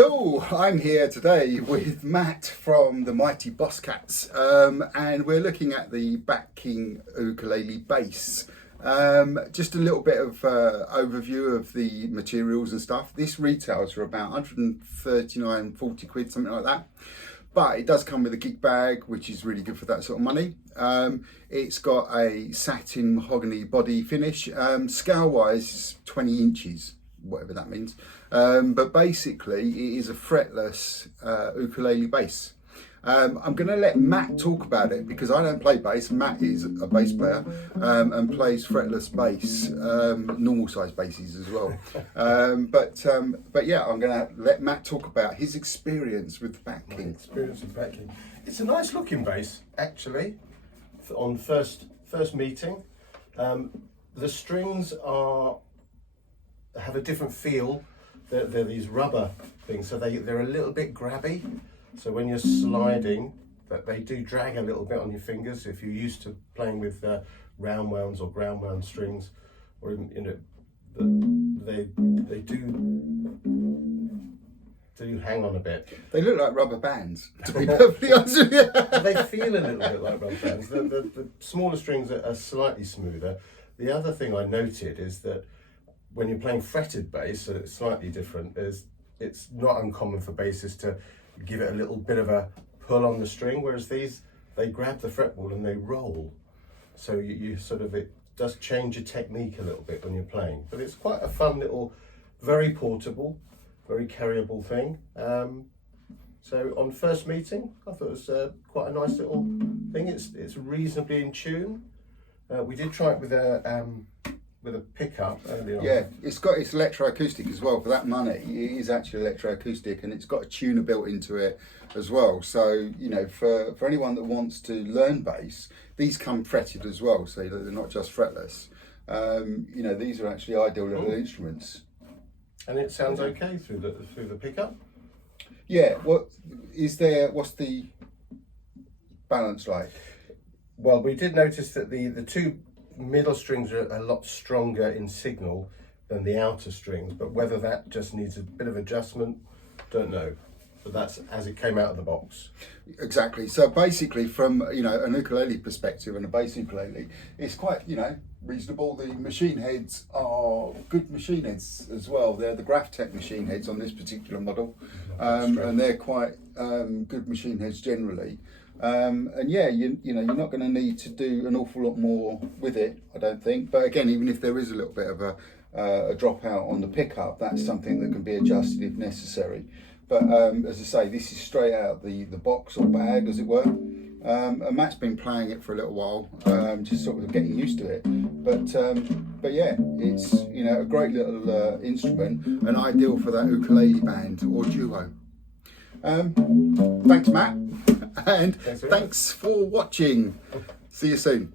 Hello, I'm here today with Matt from the Mighty Boss Cats, and we're looking at the Batking ukulele bass. Just a little bit of overview of the materials and stuff. This retails for about 139, 40 quid, something like that. But it does come with a gig bag, which is really good for that sort of money. It's got a satin mahogany body finish. Scale-wise, 20 inches, whatever that means. But basically, it is a fretless ukulele bass. I'm going to let Matt talk about it because I don't play bass. Matt is a bass player and plays fretless bass, normal size basses as well. But yeah, I'm going to let Matt talk about his experience with Batking. It's a nice looking bass, actually. On first meeting, the strings have a different feel. They're these rubber things, so they're a little bit grabby. So when you're sliding, that they do drag a little bit on your fingers. If you're used to playing with round wounds or ground wound strings, or even, they do hang on a bit. They look like rubber bands, to be perfectly honest with you. They feel a little bit like rubber bands. The smaller strings are slightly smoother. The other thing I noted is that when you're playing fretted bass, so it's slightly different. It's not uncommon for bassists to give it a little bit of a pull on the string, whereas these, they grab the fretboard and they roll. So you sort of, it does change your technique a little bit when you're playing. But it's quite a fun little, very portable, very carryable thing. So on first meeting, I thought it was quite a nice little thing. It's reasonably in tune. We did try it with a pickup earlier on. Yeah, it's electroacoustic as well. For that money, it is actually electroacoustic, and it's got a tuner built into it as well. So, you know, for anyone that wants to learn bass, these come fretted as well, so they're not just fretless. You know, these are actually ideal little instruments. And it sounds okay through the pickup. Yeah. What's the balance like? Well, we did notice that the two middle strings are a lot stronger in signal than the outer strings, but whether that just needs a bit of adjustment, don't know. But that's as it came out of the box. Exactly. So basically, from an ukulele perspective and a bass ukulele, it's quite reasonable. The machine heads are good machine heads as well. They're the Graphtec machine heads on this particular model, and they're quite good machine heads generally. And yeah, you're not going to need to do an awful lot more with it, I don't think. But again, even if there is a little bit of a dropout on the pickup, that's something that can be adjusted if necessary. But as I say, this is straight out the box or bag, as it were. And Matt's been playing it for a little while, just sort of getting used to it. But yeah, it's a great little instrument and ideal for that ukulele band or duo. Thanks, Matt. And thanks for watching. See you soon.